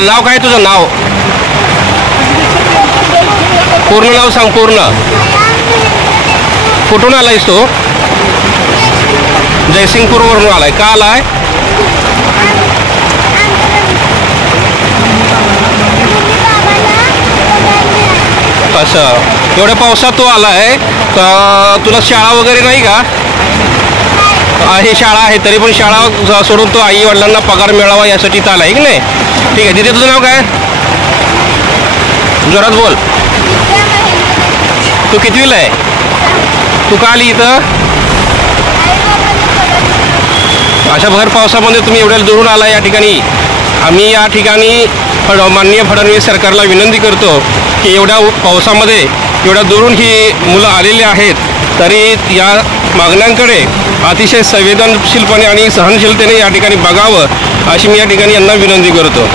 नाव काय तुझं नाव? पूर्ण नाव सांग. पूर्ण. कुठून आलायस तू? जयसिंगपूरवरून आलाय. का आलाय? असं एवढ्या पावसात तू आलाय तर तुला शाळा वगैरे नाही का? हे शाळा आहे तरी पण शाळा सोडून तो आई वडिलांना पगार मिळावा यासाठी इथं आलाय की नाही? ठीक आहे. तिथे तुझं नाव काय? जोरात बोल. तू कितवीला आहे? तू का आली इथं? अशा भर पावसामध्ये तुम्ही एवढ्या दुरून आला या ठिकाणी. आम्ही या ठिकाणी माननीय फडणवीस सरकारला विनंती करतो की एवढ्या पावसामध्ये एवढ्या दुरून ही मुलं आलेली आहेत तरी या मागण्यांकडे अतिशय संवेदनशीलपणे आणि सहनशीलतेने या ठिकाणी बघावं अशी मी या ठिकाणी यांना विनंती करतो.